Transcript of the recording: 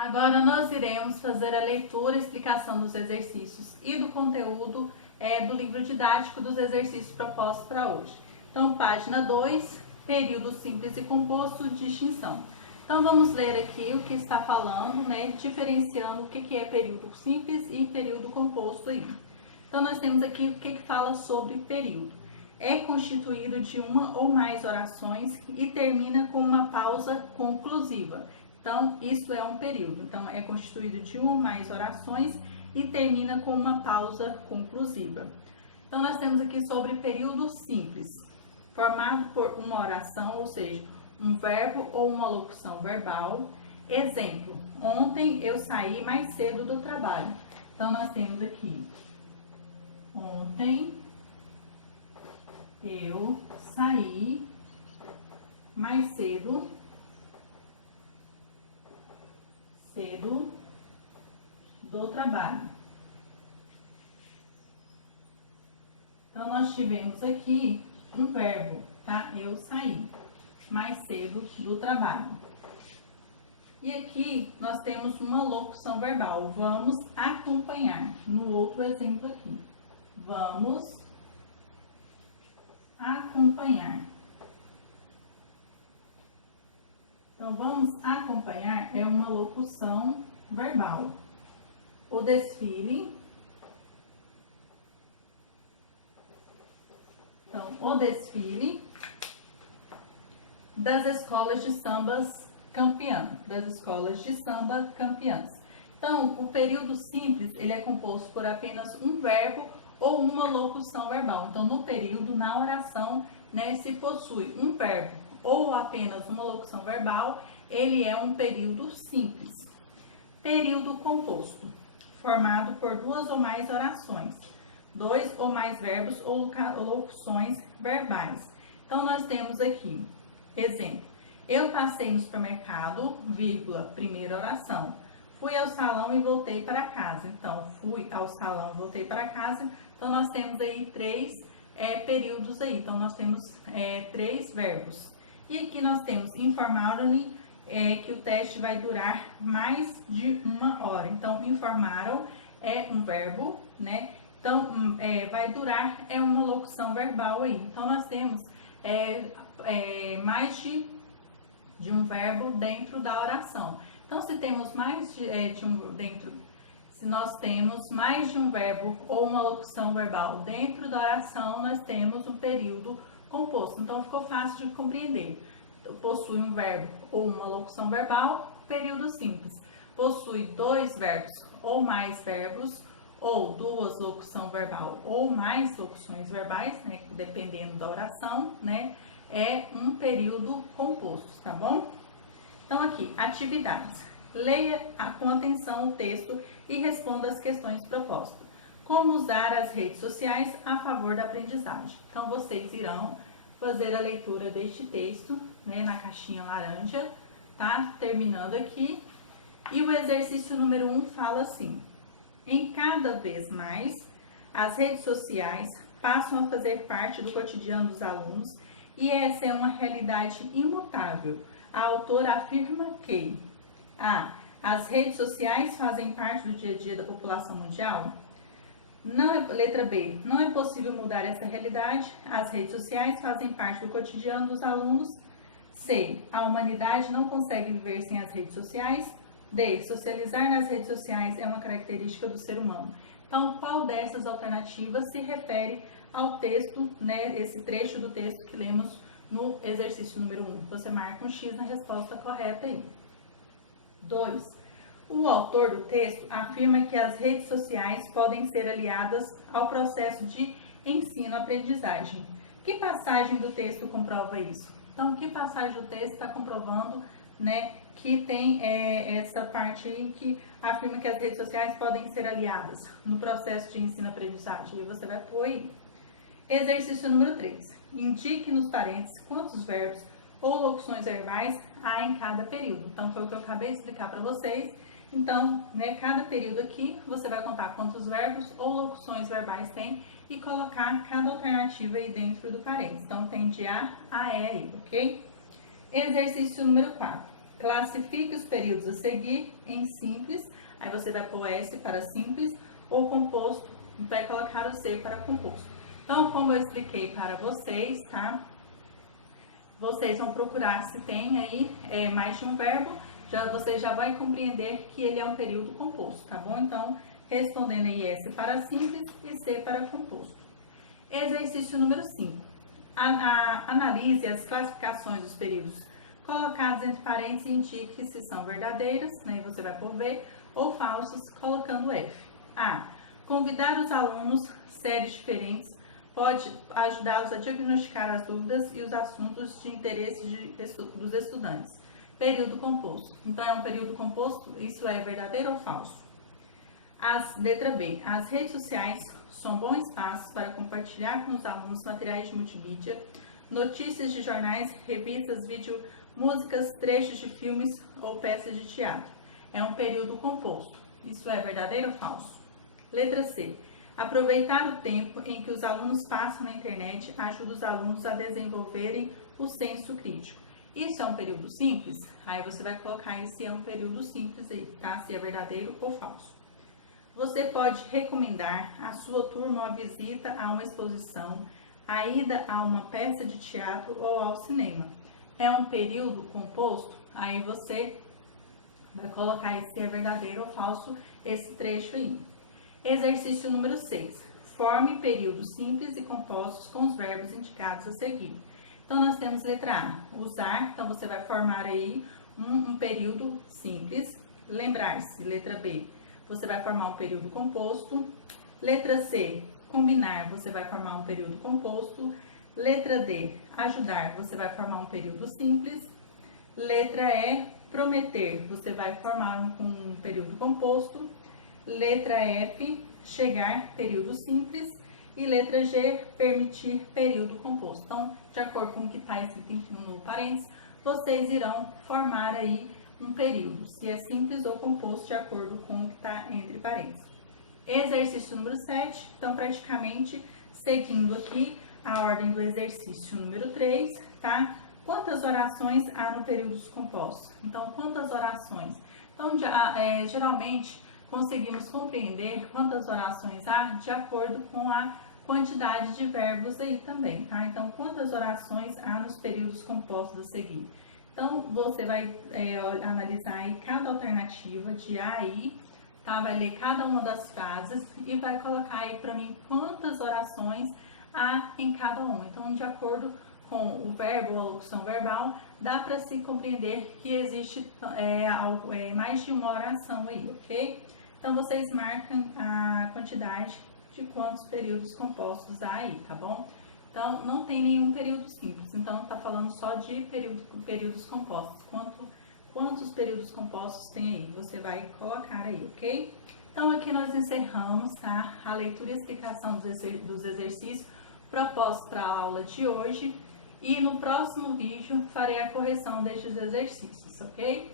Agora nós iremos fazer a leitura e explicação dos exercícios e do conteúdo do livro didático dos exercícios propostos para hoje. Então, página 2, período simples e composto, distinção. Então, vamos ler aqui o que está falando, diferenciando o que é período simples e período composto aí. Então, nós temos aqui o que fala sobre período. É constituído de uma ou mais orações e termina com uma pausa conclusiva. Então, isso é um período. Então, é constituído de uma ou mais orações e termina com uma pausa conclusiva. Então, nós temos aqui sobre período simples, formado por uma oração, ou seja, um verbo ou uma locução verbal. Exemplo, ontem eu saí mais cedo do trabalho. Então, nós temos aqui, ontem eu saí mais cedo do trabalho. Então, nós tivemos aqui um verbo, tá? Eu saí mais cedo do trabalho. E aqui nós temos uma locução verbal, vamos acompanhar. No outro exemplo aqui, vamos acompanhar. Então, vamos acompanhar é uma locução verbal. O desfile. Então, o desfile das escolas de sambas campeãs. Então, o período simples, ele é composto por apenas um verbo ou uma locução verbal. Então, no período, na oração, se possui um verbo ou apenas uma locução verbal, ele é um período simples. Período composto, formado por duas ou mais orações, dois ou mais verbos ou locuções verbais. Então, nós temos aqui, exemplo, eu passei no supermercado, vírgula, primeira oração. Fui ao salão e voltei para casa. Então, fui ao salão e voltei para casa. Então, nós temos aí três períodos aí. Então, nós temos três verbos. E aqui nós temos informaram-me que o teste vai durar mais de uma hora. Então, informaram é um verbo, Então, vai durar é uma locução verbal aí. Então, nós temos mais de um verbo dentro da oração. Então, se temos mais se nós temos mais de um verbo ou uma locução verbal dentro da oração, nós temos um período composto. Então, ficou fácil de compreender. Possui um verbo ou uma locução verbal, período simples. Possui dois verbos ou mais verbos, ou duas locução verbal ou mais locuções verbais, dependendo da oração, é um período composto, tá bom? Então, aqui, atividades. Leia com atenção o texto e responda as questões propostas. Como usar as redes sociais a favor da aprendizagem? Então, vocês irão fazer a leitura deste texto, na caixinha laranja, tá? Terminando aqui. E o exercício número 1 fala assim: em cada vez mais, as redes sociais passam a fazer parte do cotidiano dos alunos e essa é uma realidade imutável. A autora afirma que as redes sociais fazem parte do dia a dia da população mundial. Letra B. Não é possível mudar essa realidade. As redes sociais fazem parte do cotidiano dos alunos. C. A humanidade não consegue viver sem as redes sociais. D. Socializar nas redes sociais é uma característica do ser humano. Então, qual dessas alternativas se refere ao texto, esse trecho do texto que lemos no exercício número 1? Você marca um X na resposta correta aí. 2. O autor do texto afirma que as redes sociais podem ser aliadas ao processo de ensino-aprendizagem. Que passagem do texto comprova isso? Então, que passagem do texto está comprovando, que tem essa parte aí que afirma que as redes sociais podem ser aliadas no processo de ensino-aprendizagem? E você vai pôr aí. Exercício número 3. Indique nos parênteses quantos verbos ou locuções verbais há em cada período. Então, foi o que eu acabei de explicar para vocês. Então, cada período aqui, você vai contar quantos verbos ou locuções verbais tem e colocar cada alternativa aí dentro do parênteses. Então, tem de A a E aí, ok? Exercício número 4. Classifique os períodos a seguir em simples, aí você vai pôr S para simples, ou composto, vai colocar o C para composto. Então, como eu expliquei para vocês, tá? Vocês vão procurar se tem aí mais de um verbo, vocês já vão compreender que ele é um período composto, tá bom? Então, respondendo aí S para simples e C para composto. Exercício número 5. Analise as classificações dos períodos colocados entre parênteses e indique se são verdadeiras, né? Você vai por V, ou falsos, colocando F. A. Convidar os alunos, séries diferentes, pode ajudá-los a diagnosticar as dúvidas e os assuntos de interesse dos estudantes. Período composto. Então, é um período composto, isso é verdadeiro ou falso? Letra B. As redes sociais são bons espaços para compartilhar com os alunos materiais de multimídia, notícias de jornais, revistas, vídeo, músicas, trechos de filmes ou peças de teatro. É um período composto. Isso é verdadeiro ou falso? Letra C. Aproveitar o tempo em que os alunos passam na internet ajuda os alunos a desenvolverem o senso crítico. Isso é um período simples? Aí você vai colocar aí se é um período simples aí, tá? Se é verdadeiro ou falso. Você pode recomendar à sua turma uma visita a uma exposição, a ida a uma peça de teatro ou ao cinema. É um período composto? Aí você vai colocar aí se é verdadeiro ou falso esse trecho aí. Exercício número 6. Forme períodos simples e compostos com os verbos indicados a seguir. Então, nós temos letra A, usar. Então, você vai formar aí um período simples. Lembrar-se, letra B, você vai formar um período composto. Letra C, combinar, você vai formar um período composto. Letra D, ajudar, você vai formar um período simples. Letra E, prometer, você vai formar um período composto. Letra F, chegar, período simples. E letra G, permitir, período composto. Então, de acordo com o que está escrito no parênteses, vocês irão formar aí um período, se é simples ou composto, de acordo com o que está entre parênteses. Exercício número 7, então praticamente seguindo aqui a ordem do exercício número 3, tá? Quantas orações há no período dos compostos? Então, quantas orações? Então, geralmente, conseguimos compreender quantas orações há de acordo com a quantidade de verbos aí também, tá? Então, quantas orações há nos períodos compostos a seguir? Então, você vai analisar aí cada alternativa de A e I, tá? Vai ler cada uma das frases e vai colocar aí para mim quantas orações há em cada uma. Então, de acordo com o verbo ou a locução verbal, dá para se compreender que existe mais de uma oração aí, ok? Então, vocês marcam a quantidade de quantos períodos compostos há aí, tá bom? Então, não tem nenhum período simples. Então, tá falando só de períodos compostos. Quantos períodos compostos tem aí? Você vai colocar aí, ok? Então, aqui nós encerramos, tá? A leitura e explicação dos exercícios propostos para a aula de hoje. E no próximo vídeo, farei a correção destes exercícios, ok?